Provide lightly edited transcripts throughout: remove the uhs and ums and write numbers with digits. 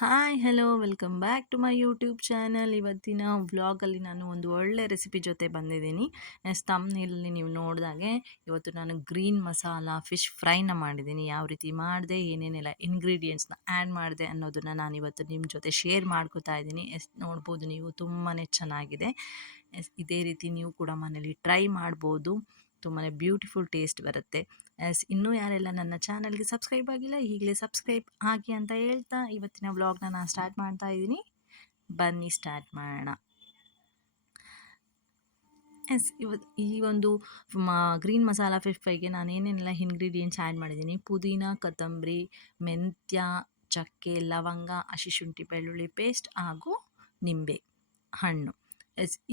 Hi hello welcome back to my YouTube channel. ಇವತ್ತಿನ ವ್ಲಾಗಲ್ಲಿ ನಾನು ಒಂದು ಒಳ್ಳೆ ರೆಸಿಪಿ ಜೊತೆ ಬಂದಿದ್ದೀನಿ. ತಮ್ನೇಲಲ್ಲಿ ನೀವು ನೋಡಿದಾಗೆ ಇವತ್ತು ನಾನು ಗ್ರೀನ್ ಮಸಾಲ ಫಿಶ್ ಫ್ರೈನ ಮಾಡಿದ್ದೀನಿ. ಯಾವ ರೀತಿ ಮಾಡಿದೆ, ಏನೇನೆಲ್ಲ ಇಂಗ್ರೀಡಿಯೆಂಟ್ಸ್ನ ಆ್ಯಡ್ ಮಾಡಿದೆ ಅನ್ನೋದನ್ನು ನಾನು ಇವತ್ತು ನಿಮ್ಮ ಜೊತೆ ಶೇರ್ ಮಾಡ್ಕೋತಾ ಇದ್ದೀನಿ. ನೋಡ್ಬೋದು ನೀವು, ತುಂಬಾ ಚೆನ್ನಾಗಿದೆ. ಇದೇ ರೀತಿ ನೀವು ಕೂಡ ಮನೇಲಿ ಟ್ರೈ ಮಾಡ್ಬೋದು. ತುಂಬಾ ಬ್ಯೂಟಿಫುಲ್ ಟೇಸ್ಟ್ ಬರುತ್ತೆ. ಇನ್ನೂ ಯಾರೆಲ್ಲ ನನ್ನ ಚಾನಲ್ಗೆ ಸಬ್ಸ್ಕ್ರೈಬ್ ಆಗಿಲ್ಲ, ಈಗಲೇ ಸಬ್ಸ್ಕ್ರೈಬ್ ಆಗಿ ಅಂತ ಹೇಳ್ತಾ ಇವತ್ತಿನ ವ್ಲಾಗ್ನ ನಾನು ಸ್ಟಾರ್ಟ್ ಮಾಡ್ತಾ ಇದ್ದೀನಿ. ಬನ್ನಿ ಸ್ಟಾರ್ಟ್ ಮಾಡೋಣ. ಈ ಒಂದು ಗ್ರೀನ್ ಮಸಾಲ ಫಿಶ್ ಫ್ರೈಗೆ ನಾನು ಏನೇನೆಲ್ಲ ಇಂಗ್ರೀಡಿಯೆಂಟ್ಸ್ ಆ್ಯಡ್ ಮಾಡಿದ್ದೀನಿ: ಪುದೀನ, ಕೊತ್ತಂಬರಿ, ಮೆಂತ್ಯ, ಚಕ್ಕೆ, ಲವಂಗ, ಹಸಿ ಶುಂಠಿ ಬೆಳ್ಳುಳ್ಳಿ ಪೇಸ್ಟ್ ಹಾಗೂ ನಿಂಬೆ ಹಣ್ಣು.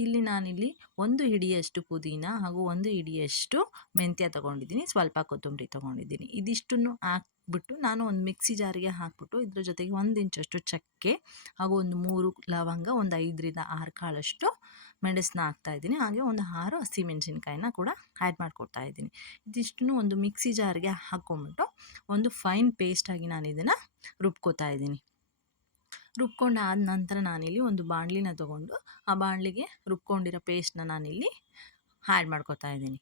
ಇಲ್ಲಿ ನಾನಿಲ್ಲಿ 1 ಹಿಡಿಯಷ್ಟು ಪುದೀನ ಹಾಗೂ 1 ಹಿಡಿಯಷ್ಟು ಮೆಂತ್ಯ ತೊಗೊಂಡಿದ್ದೀನಿ, ಸ್ವಲ್ಪ ಕೊತ್ತಂಬರಿ ತೊಗೊಂಡಿದ್ದೀನಿ. ಇದಿಷ್ಟನ್ನು ಹಾಕ್ಬಿಟ್ಟು ನಾನು ಒಂದು ಮಿಕ್ಸಿ ಜಾರಿಗೆ ಹಾಕ್ಬಿಟ್ಟು ಇದ್ರ ಜೊತೆಗೆ 1 ಇಂಚಷ್ಟು ಚಕ್ಕೆ ಹಾಗೂ ಒಂದು 3 ಲವಂಗ, ಒಂದು 5ರಿಂದ 6 ಕಾಳಷ್ಟು ಮೆಣಸನ್ನ ಹಾಕ್ತಾಯಿದ್ದೀನಿ. ಹಾಗೆ ಒಂದು 6 ಹಸಿಮೆಣಸಿನ್ಕಾಯಿನ ಕೂಡ ಆ್ಯಡ್ ಮಾಡ್ಕೊಳ್ತಾ ಇದ್ದೀನಿ. ಇದಿಷ್ಟನ್ನು ಒಂದು ಮಿಕ್ಸಿ ಜಾರ್ಗೆ ಹಾಕ್ಕೊಂಬಿಟ್ಟು ಒಂದು ಫೈನ್ ಪೇಸ್ಟಾಗಿ ನಾನು ಇದನ್ನು ರುಬ್ಕೋತಾ ಇದ್ದೀನಿ. ರುಬ್ಕೊಂಡಾದ ನಂತರ ನಾನಿಲ್ಲಿ ಒಂದು ಬಾಣಲಿನ ತೊಗೊಂಡು ಆ ಬಾಣಲಿಗೆ ರುಬ್ಕೊಂಡಿರೋ ಪೇಸ್ಟ್ನ ನಾನಿಲ್ಲಿ ಆ್ಯಡ್ ಮಾಡ್ಕೊತಾ ಇದ್ದೀನಿ.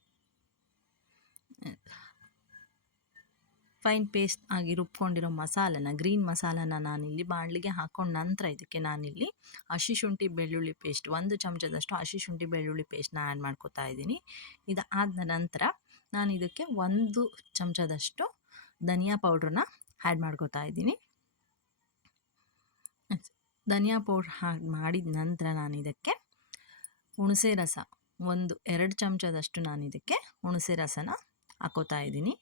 ಫೈನ್ ಪೇಸ್ಟ್ ಆಗಿ ರುಬ್ಕೊಂಡಿರೋ ಮಸಾಲನ, ಗ್ರೀನ್ ಮಸಾಲನ ನಾನಿಲ್ಲಿ ಬಾಣಲಿಗೆ ಹಾಕ್ಕೊಂಡ ನಂತರ ಇದಕ್ಕೆ ನಾನಿಲ್ಲಿ ಹಸಿ ಶುಂಠಿ ಬೆಳ್ಳುಳ್ಳಿ ಪೇಸ್ಟ್ 1 ಚಮಚದಷ್ಟು ಹಸಿ ಶುಂಠಿ ಬೆಳ್ಳುಳ್ಳಿ ಪೇಸ್ಟ್ನ ಆ್ಯಡ್ ಮಾಡ್ಕೊತಾ ಇದ್ದೀನಿ. ಇದಾದ ನಂತರ ನಾನು ಇದಕ್ಕೆ 1 ಚಮಚದಷ್ಟು ಧನಿಯಾ ಪೌಡ್ರನ್ನ ಆ್ಯಡ್ ಮಾಡ್ಕೊತಾ ಇದ್ದೀನಿ. ಧನಿಯಾ ಪೌಡ್ರ್ ಮಾಡಿದ ನಂತರ ನಾನು ಇದಕ್ಕೆ ಹುಣಸೆ ರಸ 2 ಚಮಚದಷ್ಟು ನಾನು ಇದಕ್ಕೆ ಹುಣಸೆ ರಸನ ಹಾಕೋತಾ ಇದ್ದೀನಿ.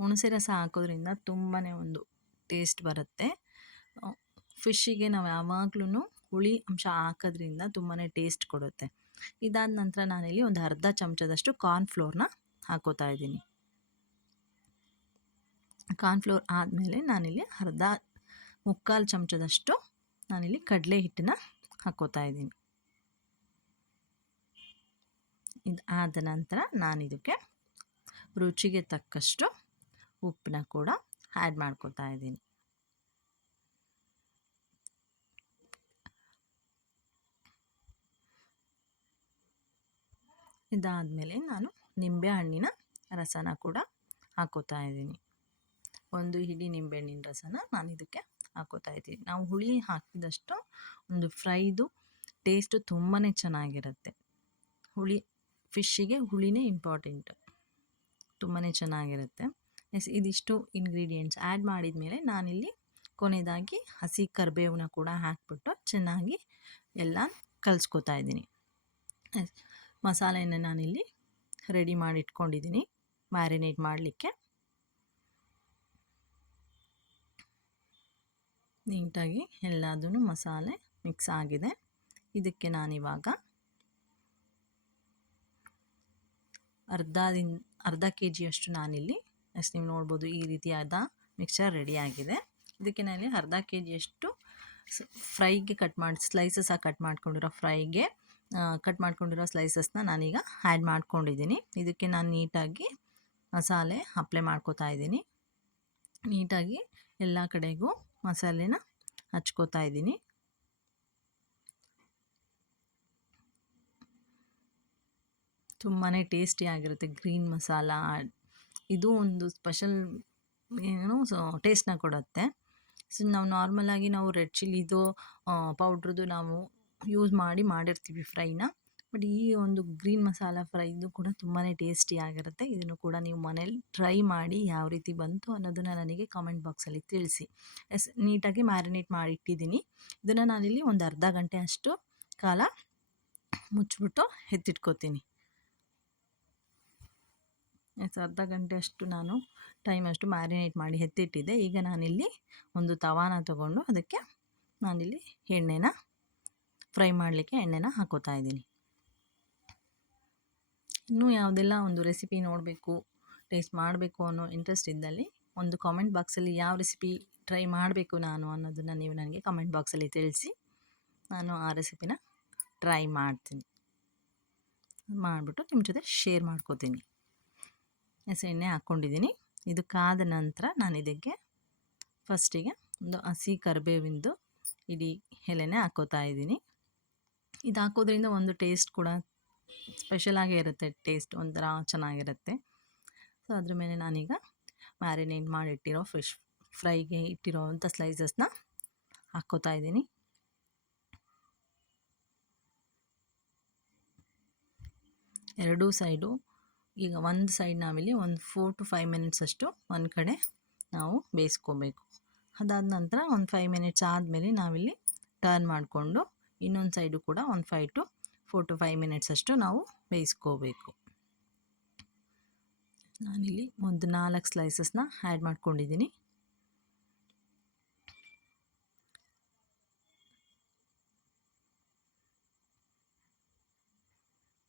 ಹುಣಸೆ ರಸ ಹಾಕೋದ್ರಿಂದ ತುಂಬಾ ಒಂದು ಟೇಸ್ಟ್ ಬರುತ್ತೆ. ಫಿಶ್ಶಿಗೆ ನಾವು ಯಾವಾಗ್ಲೂ ಹುಳಿ ಅಂಶ ಹಾಕೋದ್ರಿಂದ ತುಂಬಾ ಟೇಸ್ಟ್ ಕೊಡುತ್ತೆ. ಇದಾದ ನಂತರ ನಾನಿಲ್ಲಿ ಒಂದು ಅರ್ಧ ಚಮಚದಷ್ಟು ಕಾರ್ನ್ಫ್ಲೋರ್ನ ಹಾಕೋತಾ ಇದ್ದೀನಿ. ಕಾರ್ನ್ಫ್ಲೋರ್ ಆದಮೇಲೆ ನಾನಿಲ್ಲಿ ಮುಕ್ಕಾಲು ಚಮಚದಷ್ಟು ನಾನಿಲ್ಲಿ ಕಡಲೆ ಹಿಟ್ಟನ್ನ ಹಾಕ್ಕೋತಾ ಇದ್ದೀನಿ. ಇದಾದ ನಂತರ ನಾನಿದಕ್ಕೆ ರುಚಿಗೆ ತಕ್ಕಷ್ಟು ಉಪ್ಪನ್ನ ಕೂಡ ಆ್ಯಡ್ ಮಾಡ್ಕೋತಾ ಇದ್ದೀನಿ. ಇದಾದಮೇಲೆ ನಾನು ನಿಂಬೆ ಹಣ್ಣಿನ ರಸನ ಕೂಡ ಹಾಕ್ಕೋತಾ ಇದ್ದೀನಿ. 1 ಹಿಡಿ ನಿಂಬೆಹಣ್ಣಿನ ರಸನ ನಾನು ಇದಕ್ಕೆ ಹಾಕ್ಕೋತಾ ಇದ್ದೀನಿ. ನಾವು ಹುಳಿ ಹಾಕಿದಷ್ಟು ಒಂದು ಫ್ರೈದು ಟೇಸ್ಟು ತುಂಬಾ ಚೆನ್ನಾಗಿರುತ್ತೆ. ಫಿಶ್ಶಿಗೆ ಹುಳಿನೇ ಇಂಪಾರ್ಟೆಂಟು, ತುಂಬಾ ಚೆನ್ನಾಗಿರುತ್ತೆ. ಇದಿಷ್ಟು ಇಂಗ್ರೀಡಿಯೆಂಟ್ಸ್ ಆ್ಯಡ್ ಮಾಡಿದ ಮೇಲೆ ನಾನಿಲ್ಲಿ ಕೊನೆಯದಾಗಿ ಹಸಿ ಕರಿಬೇವನ್ನ ಕೂಡ ಹಾಕ್ಬಿಟ್ಟು ಚೆನ್ನಾಗಿ ಎಲ್ಲ ಕಲಿಸ್ಕೋತಾ ಇದ್ದೀನಿ. ಮಸಾಲೆಯನ್ನು ನಾನಿಲ್ಲಿ ರೆಡಿ ಮಾಡಿ ಇಟ್ಕೊಂಡಿದ್ದೀನಿ ಮ್ಯಾರಿನೇಟ್ ಮಾಡಲಿಕ್ಕೆ. ನೀಟಾಗಿ ಎಲ್ಲದೂ ಮಸಾಲೆ ಮಿಕ್ಸ್ ಆಗಿದೆ. ಇದಕ್ಕೆ ನಾನಿವಾಗ ಅರ್ಧ ಕೆ ಜಿಯಷ್ಟು ನಾನಿಲ್ಲಿ ನೀವು ನೋಡ್ಬೋದು ಈ ರೀತಿಯಾದ ಮಿಕ್ಸ್ಚರ್ ರೆಡಿಯಾಗಿದೆ. ಇದಕ್ಕೆ ನಾನಿಲ್ಲಿ ಅರ್ಧ ಕೆ ಜಿಯಷ್ಟು ಫ್ರೈಗೆ ಸ್ಲೈಸಸ್ಸಾಗಿ ಕಟ್ ಮಾಡ್ಕೊಂಡಿರೋ ಸ್ಲೈಸಸ್ನ ನಾನೀಗ ಆ್ಯಡ್ ಮಾಡ್ಕೊಂಡಿದ್ದೀನಿ. ಇದಕ್ಕೆ ನಾನು ನೀಟಾಗಿ ಮಸಾಲೆ ಅಪ್ಲೈ ಮಾಡ್ಕೋತಾ ಇದ್ದೀನಿ. ನೀಟಾಗಿ ಎಲ್ಲ ಕಡೆಗೂ ಮಸಾಲೆನ ಹಚ್ಕೋತಾ ಇದ್ದೀನಿ. ತುಂಬಾ ಟೇಸ್ಟಿಯಾಗಿರುತ್ತೆ ಗ್ರೀನ್ ಮಸಾಲ. ಇದು ಒಂದು ಸ್ಪೆಷಲ್ ಟೇಸ್ಟ್ನ ಕೊಡುತ್ತೆ. ನಾವು ನಾರ್ಮಲಾಗಿ ನಾವು ರೆಡ್ ಚಿಲ್ಲಿದು ಪೌಡ್ರದ್ದು ನಾವು ಯೂಸ್ ಮಾಡಿರ್ತೀವಿ ಫ್ರೈನ. ಬಟ್ ಈ ಒಂದು ಗ್ರೀನ್ ಮಸಾಲ ಫ್ರೈದು ಕೂಡ ತುಂಬಾ ಟೇಸ್ಟಿಯಾಗಿರುತ್ತೆ. ಇದನ್ನು ಕೂಡ ನೀವು ಮನೇಲಿ ಟ್ರೈ ಮಾಡಿ ಯಾವ ರೀತಿ ಬಂತು ಅನ್ನೋದನ್ನು ನನಗೆ ಕಾಮೆಂಟ್ ಬಾಕ್ಸಲ್ಲಿ ತಿಳಿಸಿ. ನೀಟಾಗಿ ಮ್ಯಾರಿನೇಟ್ ಮಾಡಿ ಇಟ್ಟಿದ್ದೀನಿ. ಇದನ್ನು ನಾನಿಲ್ಲಿ ಒಂದು ಅರ್ಧ ಗಂಟೆ ಅಷ್ಟು ಕಾಲ ಮುಚ್ಚಿಬಿಟ್ಟು ಎತ್ತಿಟ್ಕೋತೀನಿ. ಅರ್ಧ ಗಂಟೆ ಅಷ್ಟು ನಾನು ಟೈಮಷ್ಟು ಮ್ಯಾರಿನೇಟ್ ಮಾಡಿ ಎತ್ತಿಟ್ಟಿದ್ದೆ. ಈಗ ನಾನಿಲ್ಲಿ ಒಂದು ತವಾನ ತೊಗೊಂಡು ಅದಕ್ಕೆ ನಾನಿಲ್ಲಿ ಫ್ರೈ ಮಾಡಲಿಕ್ಕೆ ಎಣ್ಣೆನ ಹಾಕೋತಾ ಇದ್ದೀನಿ. ಇನ್ನೂ ಯಾವುದೆಲ್ಲ ಒಂದು ರೆಸಿಪಿ ನೋಡಬೇಕು, ಟೇಸ್ಟ್ ಮಾಡಬೇಕು ಅನ್ನೋ ಇಂಟ್ರೆಸ್ಟ್ ಇದ್ದಲ್ಲಿ ಒಂದು ಕಾಮೆಂಟ್ ಬಾಕ್ಸಲ್ಲಿ ಯಾವ ರೆಸಿಪಿ ಟ್ರೈ ಮಾಡಬೇಕು ನಾನು ಅನ್ನೋದನ್ನು ನೀವು ನನಗೆ ಕಾಮೆಂಟ್ ಬಾಕ್ಸಲ್ಲಿ ತಿಳಿಸಿ. ನಾನು ಆ ರೆಸಿಪಿನ ಟ್ರೈ ಮಾಡಿಬಿಟ್ಟು ನಿಮ್ಮ ಜೊತೆ ಶೇರ್ ಮಾಡ್ಕೋತೀನಿ. ಎಣ್ಣೆ ಹಾಕ್ಕೊಂಡಿದ್ದೀನಿ. ಇದಕ್ಕಾದ ನಂತರ ನಾನು ಇದಕ್ಕೆ ಫಸ್ಟಿಗೆ ಒಂದು ಹಸಿ ಕರಿಬೇವಿಂದು ಇಡೀ ಎಲೆನೇ ಹಾಕ್ಕೋತಾ ಇದ್ದೀನಿ. ಇದು ಹಾಕೋದ್ರಿಂದ ಒಂದು ಟೇಸ್ಟ್ ಕೂಡ ಸ್ಪೆಷಲಾಗೇ ಇರುತ್ತೆ, ಟೇಸ್ಟ್ ಒಂಥರ ಚೆನ್ನಾಗಿರುತ್ತೆ. ಸೊ ಅದ್ರ ಮೇಲೆ ನಾನೀಗ ಮ್ಯಾರಿನೇಟ್ ಮಾಡಿಟ್ಟಿರೋ ಫ್ರೈಗೆ ಇಟ್ಟಿರೋವಂಥ ಸ್ಲೈಸಸ್ನ ಹಾಕ್ಕೋತಾ ಇದ್ದೀನಿ. ಎರಡೂ ಸೈಡು ಈಗ ಒಂದು ಸೈಡ್ ನಾವಿಲ್ಲಿ ಒಂದು 4 to 5 ಮಿನಿಟ್ಸ್ ಅಷ್ಟು ಒಂದು ಕಡೆ ನಾವು ಬೇಯಿಸ್ಕೋಬೇಕು. ಅದಾದ ನಂತರ ಒಂದು 5 ಮಿನಿಟ್ಸ್ ಆದಮೇಲೆ ನಾವಿಲ್ಲಿ ಟರ್ನ್ ಮಾಡಿಕೊಂಡು ಇನ್ನೊಂದು ಸೈಡು ಕೂಡ ಒಂದು 4 to 5 ಮಿನಿಟ್ಸ್ ಅಷ್ಟು ನಾವು ಬೇಯಿಸ್ಕೋಬೇಕು. ನಾನಿಲ್ಲಿ ಒಂದು 4 ಸ್ಲೈಸಸ್ನ ಆ್ಯಡ್ ಮಾಡ್ಕೊಂಡಿದ್ದೀನಿ.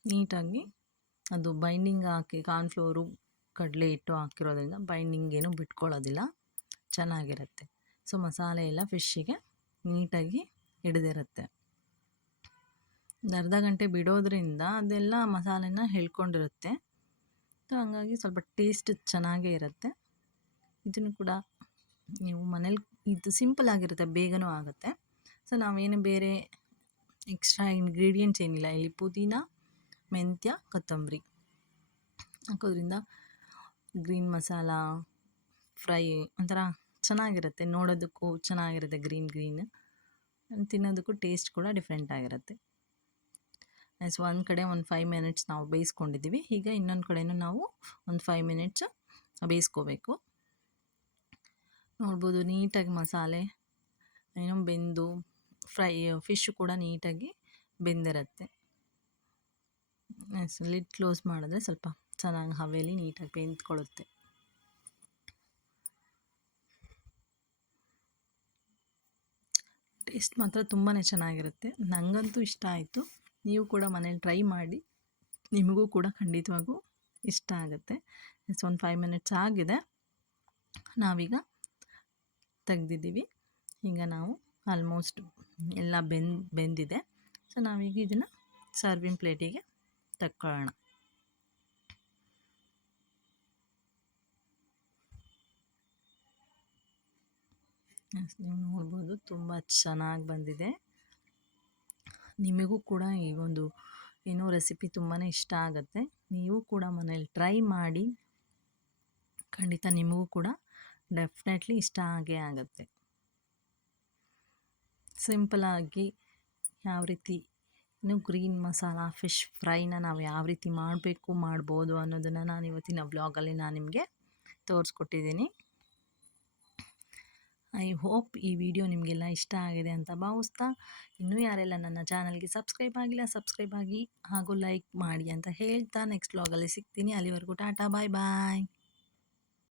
ನೀಟಾಗಿ ಅದು ಬೈಂಡಿಂಗ್ ಹಾಕಿ ಕಾರ್ನ್ಫ್ಲೋರು ಕಡಲೆ ಹಿಟ್ಟು ಹಾಕಿರೋದ್ರಿಂದ ಬೈಂಡಿಂಗ್ ಏನು ಬಿಟ್ಕೊಳ್ಳೋದಿಲ್ಲ, ಚೆನ್ನಾಗಿರುತ್ತೆ. ಸೊ ಮಸಾಲೆ ಎಲ್ಲ ಫಿಶ್ಶಿಗೆ ನೀಟಾಗಿ ಹಿಡಿದಿರುತ್ತೆ. ಒಂದು ಅರ್ಧ ಗಂಟೆ ಬಿಡೋದ್ರಿಂದ ಅದೆಲ್ಲ ಮಸಾಲೆನ ಎಳ್ಕೊಂಡಿರುತ್ತೆ. ಸೊ ಹಂಗಾಗಿ ಸ್ವಲ್ಪ ಟೇಸ್ಟ್ ಚೆನ್ನಾಗೇ ಇರುತ್ತೆ. ಇದನ್ನು ಕೂಡ ನೀವು ಮನೇಲಿ ಇದು ಸಿಂಪಲ್ ಆಗಿರುತ್ತೆ, ಬೇಗನೂ ಆಗುತ್ತೆ. ಸೊ ನಾವೇನು ಬೇರೆ ಎಕ್ಸ್ಟ್ರಾ ಇಂಗ್ರೀಡಿಯೆಂಟ್ಸ್ ಏನಿಲ್ಲ, ಇಲ್ಲಿ ಪುದೀನ, ಮೆಂತ್ಯ, ಕೊತ್ತಂಬರಿ ಹಾಕೋದ್ರಿಂದ ಗ್ರೀನ್ ಮಸಾಲ ಫ್ರೈ ಒಂಥರ ಚೆನ್ನಾಗಿರುತ್ತೆ, ನೋಡೋದಕ್ಕೂ ಚೆನ್ನಾಗಿರುತ್ತೆ. ಗ್ರೀನ್ ತಿನ್ನೋದಕ್ಕೂ ಟೇಸ್ಟ್ ಕೂಡ ಡಿಫ್ರೆಂಟ್ ಆಗಿರುತ್ತೆ. ಸೊ ಒಂದು ಕಡೆ ಒಂದು 5 ಮಿನಿಟ್ಸ್ ನಾವು ಬೇಯಿಸ್ಕೊಂಡಿದ್ದೀವಿ. ಈಗ ಇನ್ನೊಂದು ಕಡೆನೂ ನಾವು ಒಂದು 5 ಮಿನಿಟ್ಸ್ ಬೇಯಿಸ್ಕೋಬೇಕು. ನೋಡ್ಬೋದು ನೀಟಾಗಿ ಮಸಾಲೆ ಏನೋ ಬೆಂದು ಫಿಶ್ ಕೂಡ ನೀಟಾಗಿ ಬೆಂದಿರುತ್ತೆ. ಲಿಡ್ ಕ್ಲೋಸ್ ಮಾಡಿದ್ರೆ ಸ್ವಲ್ಪ ಚೆನ್ನಾಗಿ ಹವೆಯಲ್ಲಿ ನೀಟಾಗಿ ಬೆಂದ್ಕೊಳ್ಳುತ್ತೆ. ಟೇಸ್ಟ್ ಮಾತ್ರ ತುಂಬಾ ಚೆನ್ನಾಗಿರುತ್ತೆ, ನನಗಂತೂ ಇಷ್ಟ ಆಯಿತು. ನೀವು ಕೂಡ ಮನೇಲಿ ಟ್ರೈ ಮಾಡಿ, ನಿಮಗೂ ಕೂಡ ಖಂಡಿತವಾಗೂ ಇಷ್ಟ ಆಗುತ್ತೆ. ಒಂದು 5 ಮಿನಿಟ್ಸ್ ಆಗಿದೆ, ನಾವೀಗ ತೆಗ್ದಿದ್ದೀವಿ. ಈಗ ನಾವು ಆಲ್ಮೋಸ್ಟ್ ಎಲ್ಲ ಬೆಂದಿದೆ. ಸೊ ನಾವೀಗ ಇದನ್ನು ಸರ್ವಿಂಗ್ ಪ್ಲೇಟಿಗೆ ತಕ್ಕೊಳ್ಳೋಣ. ನೀವು ನೋಡ್ಬೋದು ತುಂಬ ಚೆನ್ನಾಗಿ ಬಂದಿದೆ. ನಿಮಗೂ ಕೂಡ ಈ ಒಂದು ಏನೋ ರೆಸಿಪಿ ತುಂಬಾ ಇಷ್ಟ ಆಗುತ್ತೆ. ನೀವು ಕೂಡ ಮನೇಲಿ ಟ್ರೈ ಮಾಡಿ, ಖಂಡಿತ ನಿಮಗೂ ಕೂಡ ಡೆಫಿನೆಟ್ಲಿ ಇಷ್ಟ ಆಗೇ ಆಗುತ್ತೆ. ಸಿಂಪಲಾಗಿ ಯಾವ ರೀತಿ ಗ್ರೀನ್ ಮಸಾಲ ಫಿಶ್ ಫ್ರೈನ ನಾವು ಯಾವ ರೀತಿ ಮಾಡ್ಬೋದು ಅನ್ನೋದನ್ನು ನಾನು ಇವತ್ತಿನ ವ್ಲಾಗಲ್ಲಿ ನಾನು ನಿಮಗೆ ತೋರಿಸ್ಕೊಟ್ಟಿದ್ದೀನಿ. ಐ ಹೋಪ್ ಈ ವಿಡಿಯೋ ನಿಮಗೆಲ್ಲ ಇಷ್ಟ ಆಗಿದೆ ಅಂತ ಭಾವಿಸ್ತಾ, ಇನ್ನೂ ಯಾರೆಲ್ಲ ನನ್ನ ಚಾನಲ್ಗೆ ಸಬ್ಸ್ಕ್ರೈಬ್ ಆಗಿಲ್ಲ ಸಬ್ಸ್ಕ್ರೈಬ್ ಆಗಿ ಹಾಗೂ ಲೈಕ್ ಮಾಡಿ ಅಂತ ಹೇಳ್ತಾ ನೆಕ್ಸ್ಟ್ ವ್ಲಾಗಲ್ಲಿ ಸಿಗ್ತೀನಿ. ಅಲ್ಲಿವರೆಗೂ ಟಾಟಾ, ಬಾಯ್ ಬಾಯ್.